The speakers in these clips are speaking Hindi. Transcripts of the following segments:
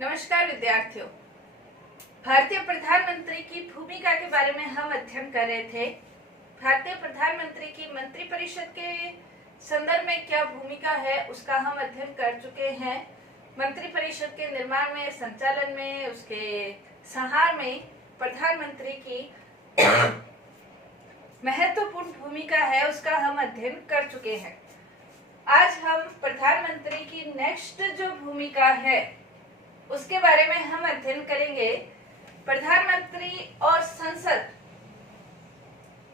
नमस्कार विद्यार्थियों। भारतीय प्रधानमंत्री की भूमिका के बारे में हम अध्ययन कर रहे थे। भारतीय प्रधानमंत्री की मंत्रिपरिषद के संदर्भ में क्या भूमिका है उसका हम अध्ययन कर चुके हैं। मंत्रिपरिषद के निर्माण में, संचालन में, उसके संहार में प्रधानमंत्री की महत्वपूर्ण भूमिका है उसका हम अध्ययन कर चुके हैं। आज हम प्रधानमंत्री की नेक्स्ट जो भूमिका है उसके बारे में हम अध्ययन करेंगे। प्रधानमंत्री और संसद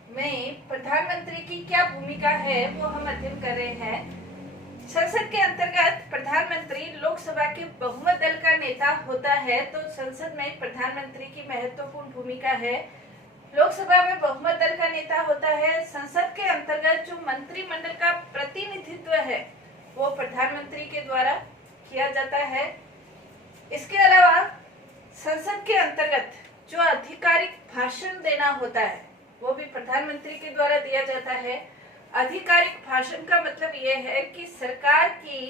में प्रधानमंत्री की क्या भूमिका है वो हम अध्ययन कर रहे हैं। संसद के अंतर्गत प्रधानमंत्री लोकसभा के बहुमत दल का नेता होता है, तो संसद में प्रधानमंत्री की महत्वपूर्ण भूमिका है। लोकसभा में बहुमत दल का नेता होता है। संसद के अंतर्गत जो मंत्रिमंडल का प्रतिनिधित्व है वो प्रधानमंत्री के द्वारा किया जाता है। इसके अलावा संसद के अंतर्गत जो आधिकारिक भाषण देना होता है वो भी प्रधानमंत्री के द्वारा दिया जाता है। आधिकारिक भाषण का मतलब ये है कि सरकार की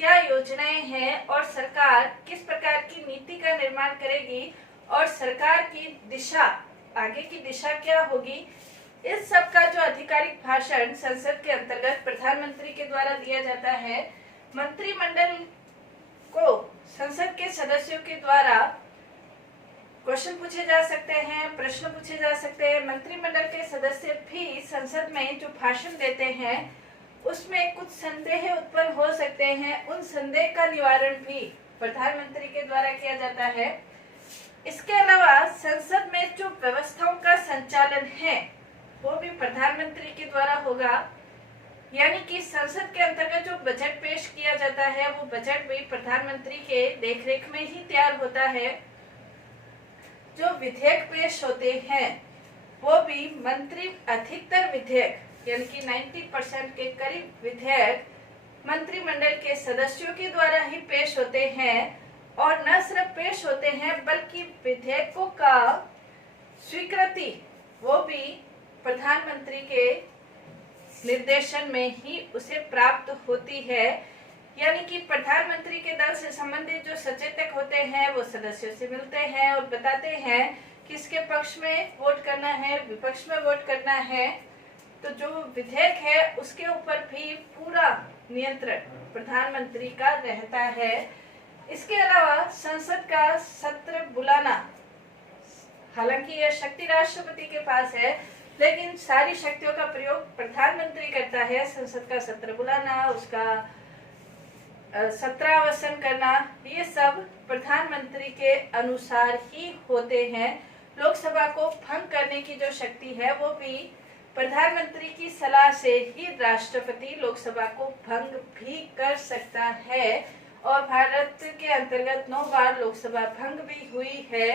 क्या योजनाएं हैं और सरकार किस प्रकार की नीति का निर्माण करेगी और सरकार की दिशा, आगे की दिशा क्या होगी, इस सब का जो आधिकारिक भाषण संसद के अंतर्गत प्रधानमंत्री के द्वारा दिया जाता है। मंत्रिमंडल को संसद के सदस्यों के द्वारा क्वेश्चन पूछे जा सकते हैं, प्रश्न पूछे जा सकते हैं। मंत्रिमंडल के सदस्य भी संसद में जो भाषण देते हैं उसमें कुछ संदेह उत्पन्न हो सकते हैं, उन संदेह का निवारण भी प्रधानमंत्री के द्वारा किया जाता है। इसके अलावा संसद में जो व्यवस्थाओं का संचालन है वो भी प्रधानमंत्री के द्वारा होगा। यानी कि संसद के अंतर्गत जो बजट पेश किया जाता है वो बजट भी प्रधानमंत्री के देखरेख में ही तैयार होता है। जो विधेयक पेश होते हैं वो भी अधिकतर विधेयक यानी कि 90% के करीब विधेयक मंत्रिमंडल के सदस्यों के द्वारा ही पेश होते हैं। और न सिर्फ पेश होते हैं बल्कि विधेयकों का स्वीकृति वो भी प्रधानमंत्री के निर्देशन में ही उसे प्राप्त होती है। यानी कि प्रधानमंत्री के दल से संबंधित जो सचेतक होते हैं वो सदस्यों से मिलते हैं और बताते हैं किसके पक्ष में वोट करना है, विपक्ष में वोट करना है। तो जो विधेयक है उसके ऊपर भी पूरा नियंत्रण प्रधानमंत्री का रहता है। इसके अलावा संसद का सत्र बुलाना, हालांकि यह शक्ति राष्ट्रपति के पास है, लेकिन सारी शक्तियों का प्रयोग प्रधानमंत्री करता है। संसद का सत्र बुलाना, उसका सत्रावसान करना, ये सब प्रधानमंत्री के अनुसार ही होते हैं। लोकसभा को भंग करने की जो शक्ति है वो भी प्रधानमंत्री की सलाह से ही राष्ट्रपति लोकसभा को भंग भी कर सकता है। और भारत के अंतर्गत 9 बार लोकसभा भंग भी हुई है।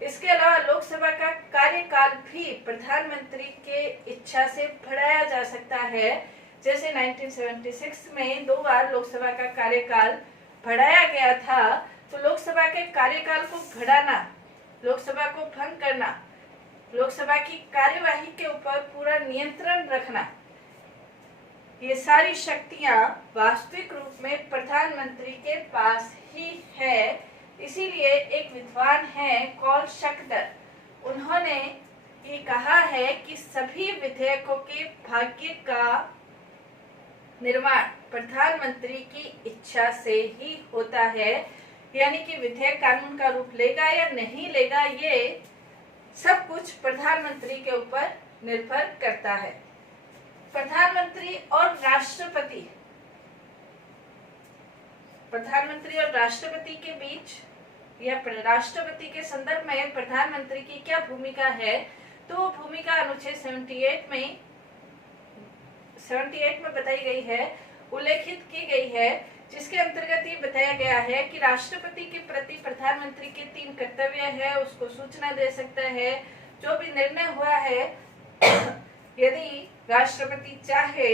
इसके अलावा लोकसभा का कार्यकाल भी प्रधानमंत्री के इच्छा से बढ़ाया जा सकता है। जैसे 1976 में 2 बार लोकसभा का कार्यकाल बढ़ाया गया था। तो लोकसभा के कार्यकाल को बढ़ाना, लोकसभा को भंग करना, लोकसभा की कार्यवाही के ऊपर पूरा नियंत्रण रखना, ये सारी शक्तियां वास्तविक रूप में प्रधानमंत्री के पास ही है। इसीलिए एक विद्वान है कॉल शकदर, उन्होंने ये कहा है कि सभी विधेयकों के भाग्य का निर्माण प्रधानमंत्री की इच्छा से ही होता है। यानी कि विधेयक कानून का रूप लेगा या नहीं लेगा, ये सब कुछ प्रधानमंत्री के ऊपर निर्भर करता है। प्रधानमंत्री और राष्ट्रपति, प्रधानमंत्री और राष्ट्रपति के बीच या राष्ट्रपति के संदर्भ में प्रधानमंत्री की क्या भूमिका है, तो वो भूमिका अनुच्छेद 78 में बताई गई है, उल्लेखित की गई है, जिसके अंतर्गत ये बताया गया है कि राष्ट्रपति के प्रति प्रधानमंत्री के 3 कर्तव्य है। उसको सूचना दे सकता है, जो भी निर्णय हुआ है यदि राष्ट्रपति चाहे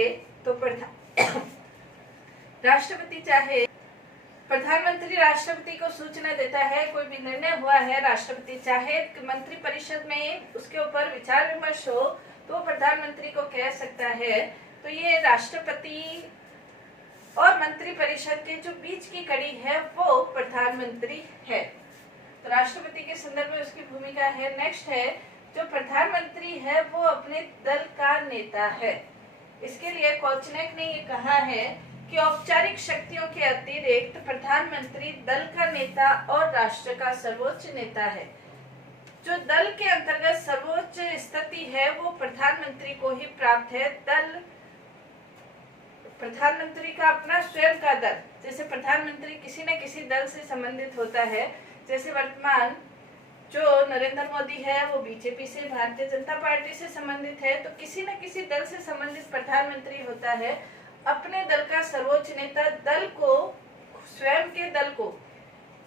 प्रधानमंत्री राष्ट्रपति को सूचना देता है। कोई भी निर्णय हुआ है, राष्ट्रपति चाहे मंत्रिपरिषद में उसके ऊपर विचार विमर्श हो तो प्रधानमंत्री को कह सकता है। तो ये राष्ट्रपति और मंत्री परिषद के जो बीच की कड़ी है वो प्रधानमंत्री है। तो राष्ट्रपति के संदर्भ में उसकी भूमिका है। नेक्स्ट है, जो प्रधानमंत्री है वो अपने दल का नेता है। इसके लिए कोचनेक ने ये कहा है कि औपचारिक शक्तियों के अतिरिक्त प्रधानमंत्री दल का नेता और राष्ट्र का सर्वोच्च नेता है। जो दल के अंतर्गत सर्वोच्च स्थिति है वो प्रधानमंत्री को ही प्राप्त है। दल, प्रधानमंत्री का अपना स्वयं का दल, जैसे प्रधानमंत्री किसी न किसी दल से संबंधित होता है। जैसे वर्तमान जो नरेंद्र मोदी है वो बीजेपी से, भारतीय जनता पार्टी से संबंधित है, तो किसी न किसी दल से संबंधित प्रधानमंत्री होता है। अपने दल का सर्वोच्च नेता दल को, स्वयं के दल को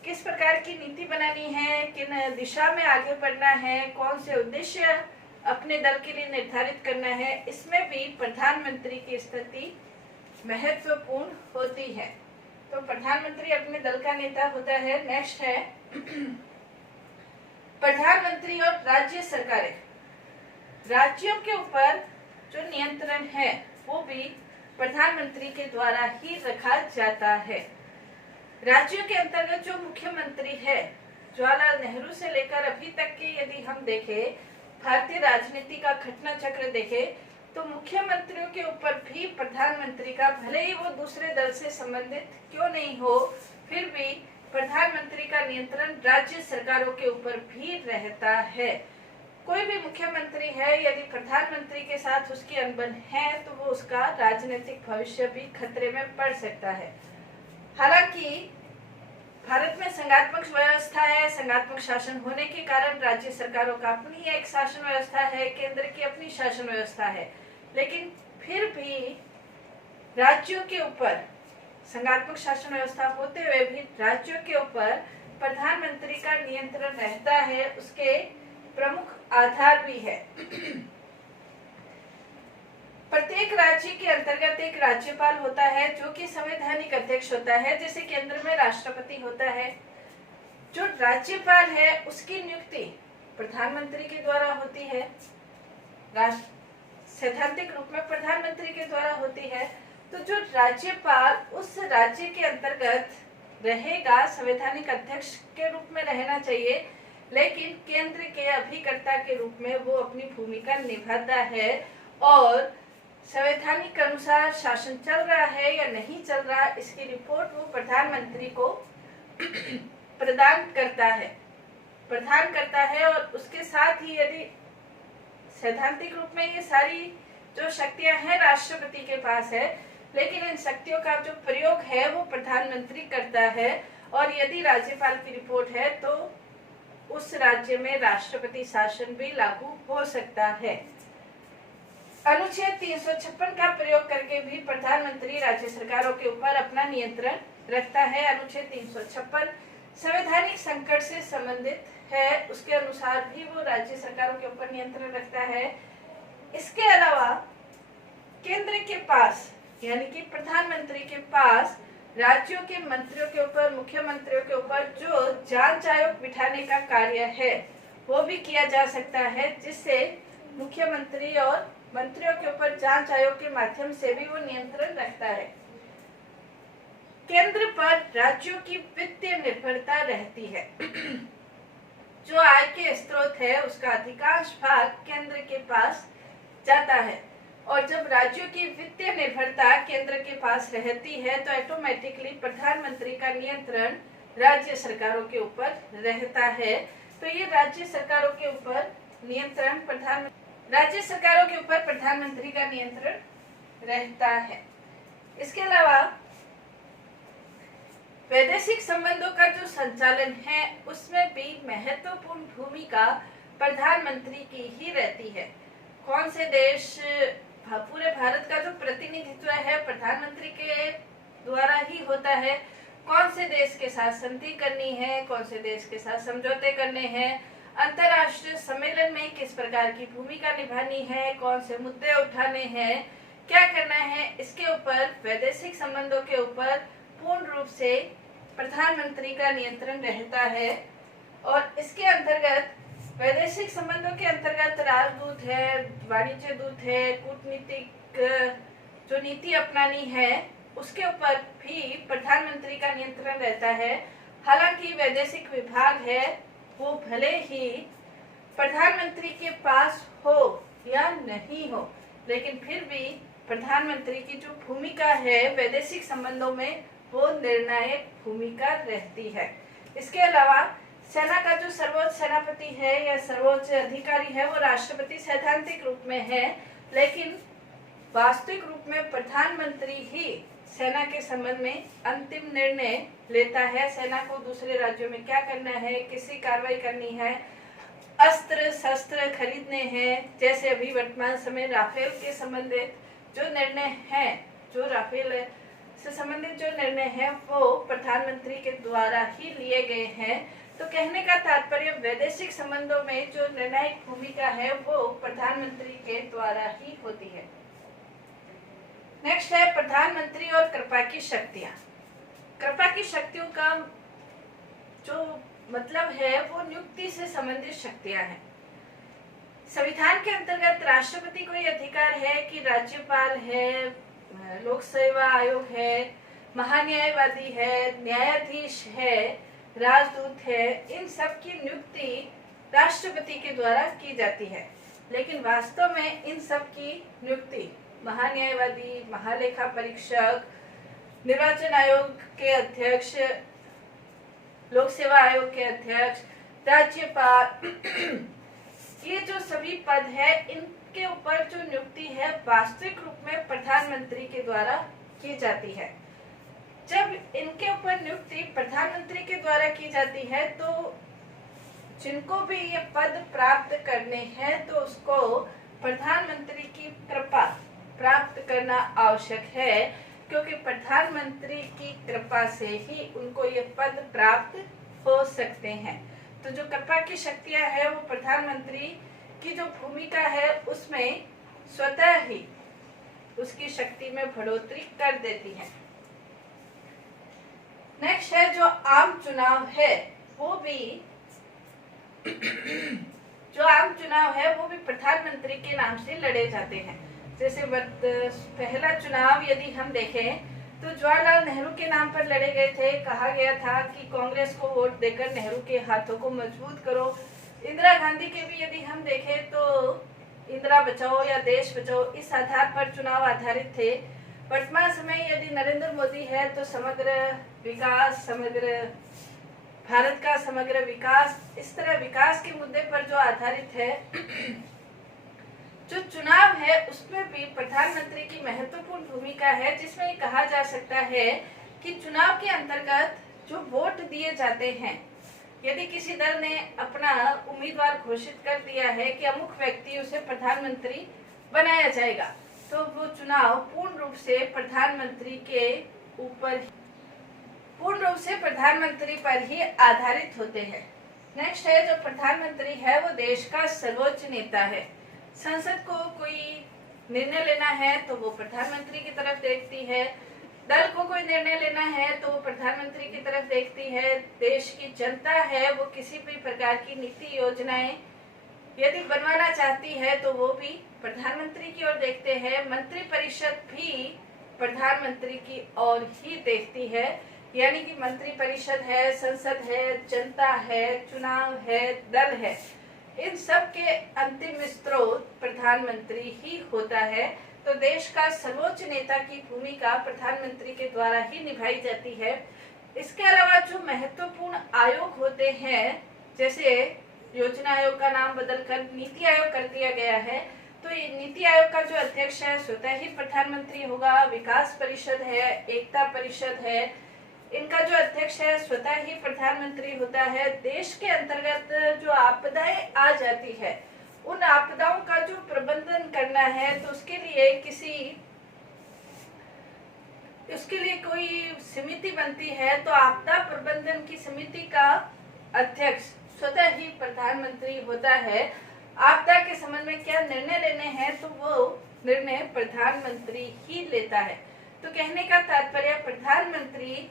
किस प्रकार की नीति बनानी है, किन दिशा में आगे बढ़ना है, कौन से उद्देश्य अपने दल के लिए निर्धारित करना है, इसमें भी प्रधानमंत्री की स्थिति महत्वपूर्ण होती है। तो प्रधानमंत्री अपने दल का नेता होता है। नेक्स्ट है प्रधानमंत्री और राज्य सरकारें। राज्यों के ऊपर जो नियंत्रण है वो भी प्रधानमंत्री के द्वारा ही रखा जाता है। राज्यों के अंतर्गत जो मुख्यमंत्री है, जवाहरलाल नेहरू से लेकर अभी तक के यदि हम देखें, भारतीय राजनीति का घटना चक्र देखें, तो मुख्यमंत्रियों के ऊपर भी प्रधानमंत्री का, भले ही वो दूसरे दल से संबंधित क्यों नहीं हो, फिर भी प्रधानमंत्री का नियंत्रण राज्य सरकारों के ऊपर भी रहता है। कोई भी मुख्यमंत्री है, यदि प्रधानमंत्री के साथ उसकी अनबन है तो वो उसका राजनीतिक भविष्य भी खतरे में पड़ सकता है। हालांकि भारत में संघात्मक व्यवस्था है, संघात्मक शासन होने के कारण राज्य सरकारों का अपनी एक शासन व्यवस्था है, केंद्र की अपनी शासन व्यवस्था है, लेकिन फिर भी राज्यों के ऊपर संघात्मक शासन व्यवस्था होते हुए भी राज्यों के ऊपर प्रधानमंत्री का नियंत्रण रहता है। उसके प्रमुख आधार भी है। प्रत्येक राज्य के अंतर्गत एक राज्यपाल होता है जो कि संवैधानिक अध्यक्ष होता है, जैसे केंद्र में राष्ट्रपति होता है। जो राज्यपाल है उसकी नियुक्ति प्रधानमंत्री के द्वारा होती है, सैद्धांतिक रूप में प्रधानमंत्री के द्वारा होती है। तो जो राज्यपाल उस राज्य के अंतर्गत रहेगा, संवैधानिक अध्यक्ष के रूप में रहना चाहिए, लेकिन केंद्र के अभिकर्ता के रूप में वो अपनी भूमिका निभाता है और संवैधानिक अनुसार शासन चल रहा है या नहीं चल रहा, इसकी रिपोर्ट वो प्रधानमंत्री को प्रदान करता है। और उसके साथ ही यदि सैद्धांतिक रूप में ये सारी जो शक्तियां हैं राष्ट्रपति के पास है, लेकिन इन शक्तियों का जो प्रयोग है वो प्रधानमंत्री करता है। और यदि राज्यपाल की रिपोर्ट है तो उस राज्य में राष्ट्रपति शासन भी लागू हो सकता है। अनुच्छेद 356 का प्रयोग करके भी प्रधानमंत्री राज्य सरकारों के ऊपर अपना नियंत्रण रखता है। अनुच्छेद 356 संवैधानिक संकट से संबंधित है, उसके अनुसार भी वो राज्य सरकारों के ऊपर नियंत्रण रखता है। इसके अलावा केंद्र के पास यानी कि प्रधानमंत्री के पास राज्यों के मंत्रियों के ऊपर, मुख्यमंत्रियों के ऊपर जो जांच आयोग बिठाने का कार्य है वो भी किया जा सकता है, जिससे मुख्यमंत्री और मंत्रियों के ऊपर जांच आयोग के माध्यम से भी वो नियंत्रण रखता है। केंद्र पर राज्यों की वित्तीय निर्भरता रहती है। जो आय के स्रोत है उसका अधिकांश भाग केंद्र के पास जाता है, और जब राज्यों की वित्तीय निर्भरता केंद्र के पास रहती है तो ऑटोमेटिकली प्रधानमंत्री का नियंत्रण राज्य सरकारों के ऊपर रहता है। तो ये राज्य सरकारों के ऊपर नियंत्रण राज्य सरकारों के ऊपर प्रधानमंत्री का नियंत्रण रहता है। इसके अलावा वैदेशिक संबंधों का जो संचालन है उसमें भी महत्वपूर्ण भूमिका प्रधानमंत्री की ही रहती है। कौन से देश, पूरे भारत का जो प्रतिनिधित्व है प्रधानमंत्री के द्वारा ही होता है। कौन से देश के साथ संधि करनी है, कौन से देश के साथ समझौते करने हैं, अंतर्राष्ट्रीय सम्मेलन में किस प्रकार की भूमिका निभानी है, कौन से मुद्दे उठाने हैं, क्या करना है, इसके ऊपर, वैदेशिक संबंधों के ऊपर पूर्ण रूप से प्रधानमंत्री का नियंत्रण रहता है। और इसके अंतर्गत वैदेशिक संबंधों के अंतर्गत राजदूत है, वाणिज्य दूत है, कूटनीतिक जो नीति अपनानी है उसके ऊपर भी प्रधानमंत्री का नियंत्रण रहता है। हालांकि वैदेशिक विभाग है वो भले ही प्रधानमंत्री के पास हो या नहीं हो, लेकिन फिर भी प्रधानमंत्री की जो भूमिका है वैदेशिक संबंधों में वो निर्णायक भूमिका रहती है। इसके अलावा सेना का जो सर्वोच्च सेनापति है या सर्वोच्च अधिकारी है वो राष्ट्रपति सैद्धांतिक रूप में है, लेकिन वास्तविक रूप में प्रधानमंत्री ही सेना के संबंध में अंतिम निर्णय लेता है। सेना को दूसरे राज्यों में क्या करना है, किसी कार्रवाई करनी है, अस्त्र शस्त्र खरीदने हैं, जैसे अभी वर्तमान समय राफेल के संबंधित जो निर्णय है, जो राफेल से संबंधित जो निर्णय है वो प्रधानमंत्री के द्वारा ही लिए गए हैं। तो कहने का तात्पर्य वैदेशिक संबंधों में जो निर्णायक भूमिका है वो प्रधानमंत्री के द्वारा ही होती है। नेक्स्ट है प्रधानमंत्री और कृपा की शक्तियां। कृपा की शक्तियों का जो मतलब है वो नियुक्ति से संबंधित शक्तियां हैं। संविधान के अंतर्गत राष्ट्रपति को यह अधिकार है कि राज्यपाल है, लोक सेवा आयोग है, महान्यायवादी है, न्यायाधीश है, राजदूत है, इन सब की नियुक्ति राष्ट्रपति के द्वारा की जाती है। लेकिन वास्तव में इन सब की नियुक्ति महान्यायवादी, महालेखा परीक्षक, निर्वाचन आयोग के अध्यक्ष, लोक सेवा आयोग के अध्यक्ष, राज्यपाल ये जो सभी पद है इनके ऊपर जो नियुक्ति है वास्तविक रूप में प्रधानमंत्री के द्वारा की जाती है। जब इनके ऊपर नियुक्ति प्रधानमंत्री के द्वारा की जाती है तो जिनको भी ये पद प्राप्त करने हैं तो उसको प्रधानमंत्री की कृपा प्राप्त करना आवश्यक है, क्योंकि प्रधानमंत्री की कृपा से ही उनको ये पद प्राप्त हो सकते हैं। तो जो कृपा की शक्तियां है वो प्रधानमंत्री की जो भूमिका है उसमें स्वतः ही उसकी शक्ति में बढ़ोतरी कर देती है। नेक्स्ट है जो आम चुनाव है वो भी जो आम चुनाव है वो भी प्रधानमंत्री के नाम से लड़े जाते हैं। जैसे पहला चुनाव यदि हम देखें तो जवाहरलाल नेहरू के नाम पर लड़े गए थे। कहा गया था कि कांग्रेस को वोट देकर नेहरू के हाथों को मजबूत करो। इंदिरा गांधी के भी यदि हम देखें तो इंदिरा बचाओ या देश बचाओ इस आधार पर चुनाव आधारित थे। वर्तमान समय यदि नरेंद्र मोदी है तो समग्र विकास, समग्र भारत का समग्र विकास, इस तरह विकास के मुद्दे पर जो आधारित है। जो चुनाव है उसमें भी प्रधानमंत्री की महत्वपूर्ण भूमिका है, जिसमें कहा जा सकता है कि चुनाव के अंतर्गत जो वोट दिए जाते हैं, यदि किसी दल ने अपना उम्मीदवार घोषित कर दिया है कि अमुक व्यक्ति उसे प्रधानमंत्री बनाया जाएगा, तो वो चुनाव पूर्ण रूप से प्रधानमंत्री पर ही आधारित होते हैं। नेक्स्ट है जो प्रधानमंत्री है वो देश का सर्वोच्च नेता है। संसद को कोई निर्णय लेना है तो वो प्रधानमंत्री की तरफ देखती है, दल को कोई निर्णय लेना है तो वो प्रधानमंत्री की तरफ देखती है। देश की जनता है वो किसी भी प्रकार की नीति योजनाएं यदि बनवाना चाहती है तो वो भी प्रधानमंत्री की ओर देखते हैं। मंत्री परिषद भी प्रधानमंत्री की ओर ही देखती है, यानी कि मंत्री परिषद है, संसद है, जनता है, चुनाव है, दल है, इन सब के अंतिम स्रोत प्रधानमंत्री ही होता है। तो देश का सर्वोच्च नेता की भूमिका प्रधानमंत्री के द्वारा ही निभाई जाती है। इसके अलावा जो महत्वपूर्ण आयोग होते हैं, जैसे योजना आयोग का नाम बदलकर नीति आयोग कर दिया गया है, तो ये नीति आयोग का जो अध्यक्ष है स्वतः ही प्रधानमंत्री होगा। विकास परिषद है, एकता परिषद है, इनका जो अध्यक्ष है स्वतः ही प्रधानमंत्री होता है। देश के अंतर्गत जो आपदाएं आ जाती है उन आपदाओं का जो प्रबंधन करना है तो उसके लिए कोई समिति बनती है, तो आपदा प्रबंधन की समिति का अध्यक्ष स्वतः ही प्रधानमंत्री होता है। आपदा के संबंध में क्या निर्णय लेने हैं तो वो निर्णय प्रधानमंत्री ही लेता है। तो कहने का तात्पर्य प्रधानमंत्री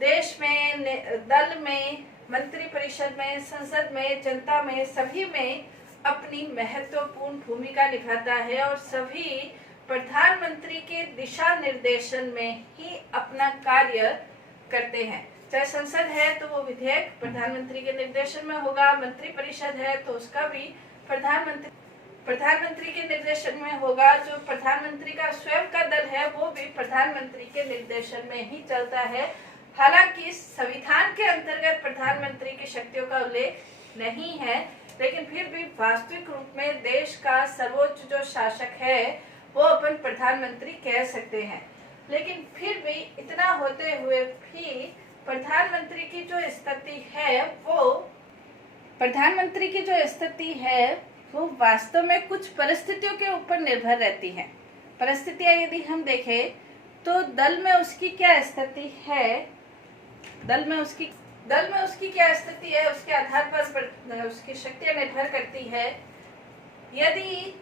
देश में, दल में, मंत्री परिषद में, संसद में, जनता में, सभी में अपनी महत्वपूर्ण भूमिका निभाता है और सभी प्रधानमंत्री के दिशा निर्देशन में ही अपना कार्य करते हैं। चाहे संसद है तो वो विधेयक प्रधानमंत्री के निर्देशन में होगा, मंत्रिपरिषद है तो उसका भी प्रधानमंत्री के निर्देशन में होगा, जो प्रधानमंत्री का स्वयं का दल है वो भी प्रधानमंत्री के निर्देशन में ही चलता है। हालांकि संविधान के अंतर्गत प्रधानमंत्री की शक्तियों का उल्लेख नहीं है, लेकिन फिर भी वास्तविक रूप में देश का सर्वोच्च जो शासक है वो अपन प्रधानमंत्री कह सकते हैं। लेकिन फिर भी इतना होते हुए भी प्रधानमंत्री की जो स्थिति है वो वास्तव में कुछ परिस्थितियों के ऊपर निर्भर रहती है। परिस्थितियां यदि हम देखें तो दल में उसकी क्या स्थिति है, दल में उसकी क्या स्थिति है, उसके आधार पर उसकी शक्तियां निर्भर करती है। यदि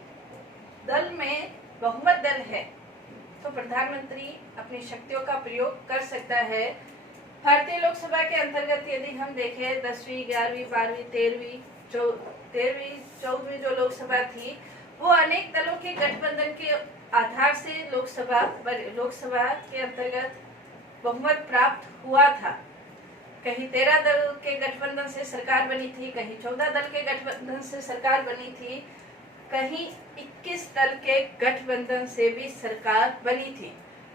दल में बहुमत दल है तो प्रधानमंत्री अपनी शक्तियों का प्रयोग कर सकता है। भारतीय लोकसभा के अंतर्गत यदि हम देखें 10वीं, 11वीं, 12वीं, 13वीं, 14वीं जो लोकसभा थी वो अनेक दलों के गठबंधन के आधार से लोकसभा के अंतर्गत बहुमत प्राप्त हुआ था। कहीं 13 दल के गठबंधन से सरकार बनी थी, कहीं 14 दल के गठबंधन से सरकार बनी थी, कहीं 21 दल के गठबंधन से भी सरकार बनी थी।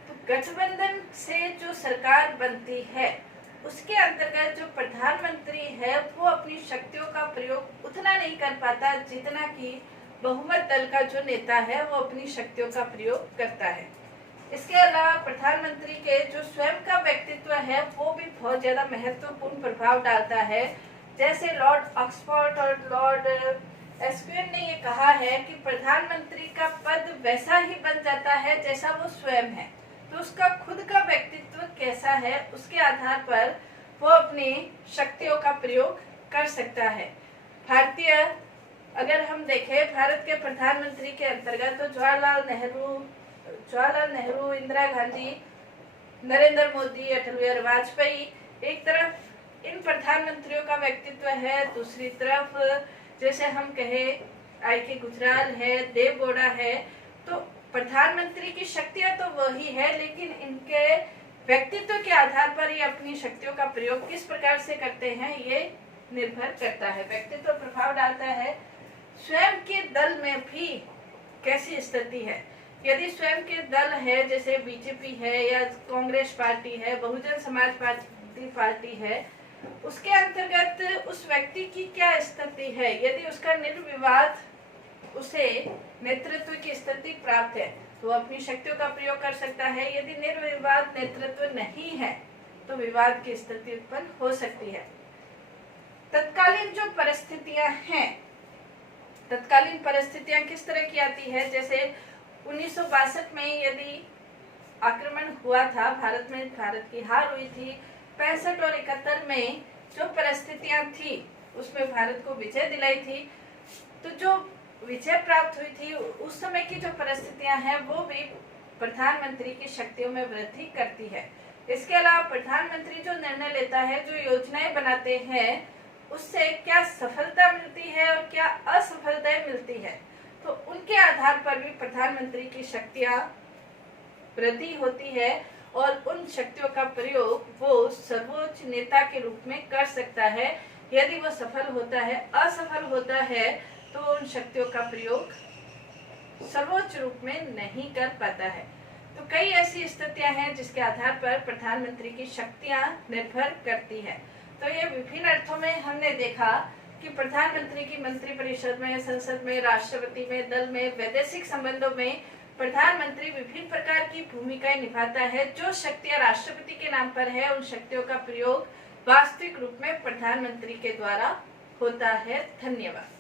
तो गठबंधन से जो सरकार बनती है उसके अंतर्गत जो प्रधानमंत्री है वो अपनी शक्तियों का प्रयोग उतना नहीं कर पाता जितना कि बहुमत दल का जो नेता है वो अपनी शक्तियों का प्रयोग करता है। इसके अलावा प्रधानमंत्री के जो स्वयं का व्यक्तित्व है वो भी बहुत ज्यादा महत्वपूर्ण प्रभाव डालता है। जैसे लॉर्ड ऑक्सफोर्ड और लॉर्ड एस्क्विन ने ये कहा है कि प्रधानमंत्री का पद वैसा ही बन जाता है जैसा वो स्वयं है। तो उसका खुद का व्यक्तित्व कैसा है उसके आधार पर वो अपनी शक्तियों का प्रयोग कर सकता है। अगर हम देखें भारत के प्रधानमंत्री के अंतर्गत तो जवाहरलाल नेहरू, इंदिरा गांधी, नरेंद्र मोदी, अटल बिहारी वाजपेयी एक तरफ इन प्रधानमंत्रियों का व्यक्तित्व है, दूसरी तरफ जैसे हम कहें आई.के. गुजराल है, देव गौड़ा है। तो प्रधानमंत्री की शक्तियां तो वही है, लेकिन इनके व्यक्तित्व के आधार पर ये अपनी शक्तियों का प्रयोग किस प्रकार से करते हैं ये निर्भर करता है। व्यक्तित्व प्रभाव डालता है। स्वयं के दल में भी कैसी स्थिति है, यदि स्वयं के दल है जैसे बीजेपी है या कांग्रेस पार्टी है, बहुजन समाज पार्टी है, उसके अंतर्गत उस व्यक्ति की क्या स्थिति है। यदि उसका निर्विवाद उसे नेतृत्व की स्थिति प्राप्त है तो अपनी शक्तियों का प्रयोग कर सकता है। यदि निर्विवाद नेतृत्व नहीं है तो विवाद की स्थिति उत्पन्न हो सकती है। तत्कालीन जो परिस्थितियां हैं, तत्कालीन परिस्थितियां किस तरह की आती है। जैसे 1962 में यदि आक्रमण हुआ था भारत में, भारत की हार हुई थी। 65 और 71 में जो परिस्थितियां थी उसमें भारत को विजय दिलाई थी। तो जो विजय प्राप्त हुई थी उस समय की जो परिस्थितियां हैं वो भी प्रधानमंत्री की शक्तियों में वृद्धि करती है। इसके अलावा प्रधानमंत्री जो निर्णय लेता है, जो योजनाएं बनाते हैं, उससे क्या सफलता मिलती है और क्या असफलताएं मिलती है, तो उनके आधार पर भी प्रधानमंत्री की शक्तियां वृद्धि होती है और उन शक्तियों का प्रयोग वो सर्वोच्च नेता के रूप में कर सकता है। यदि वो सफल होता है, असफल होता है तो उन शक्तियों का प्रयोग सर्वोच्च रूप में नहीं कर पाता है। तो कई ऐसी स्थितियां हैं जिसके आधार पर प्रधानमंत्री की शक्तियां निर्भर करती है। तो ये विभिन्न अर्थों में हमने देखा कि प्रधानमंत्री की मंत्रिपरिषद में, संसद में, राष्ट्रपति में, दल में, वैदेशिक संबंधों में प्रधानमंत्री विभिन्न प्रकार की भूमिकाएं निभाता है। जो शक्तियां राष्ट्रपति के नाम पर है उन शक्तियों का प्रयोग वास्तविक रूप में प्रधानमंत्री के द्वारा होता है। धन्यवाद।